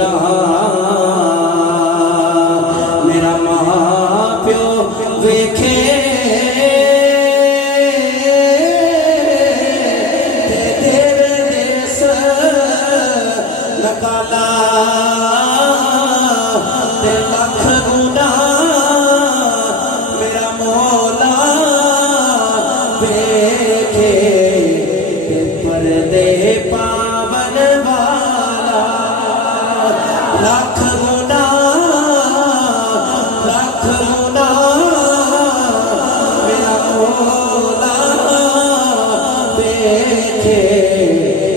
गुनाह मेरा मां प्यो वेखे तेरे देस नकाला ते लख गुनाह मेरा मौला वेखे ते पर्दे पावन वाला लख गुनाह मेरा मौला वेखे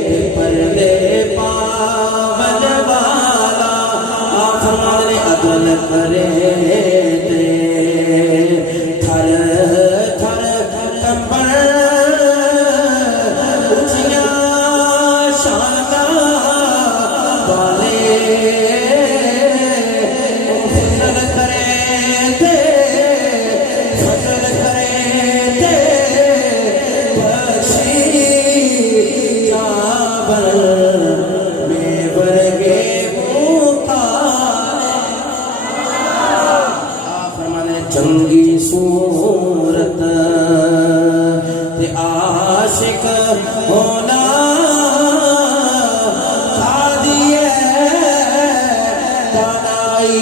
ते पर्दे पावन वाला। आप फरमाते ने अदल करे ते थर थर कंबन उचिया शाना वाले फसल करे थे पक्षी जावर में वर्गे चंगी सूरत ते आशिक होना खादिए तनाई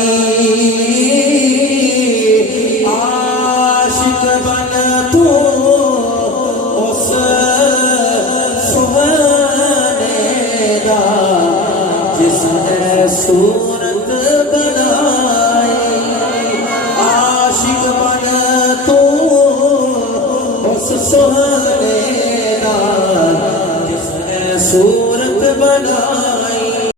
आशिक बन तू उस सुहाने दा जिसने सूरत बनाई आशिक बन तू उस सुहाने दा जिसने सूरत बनाई।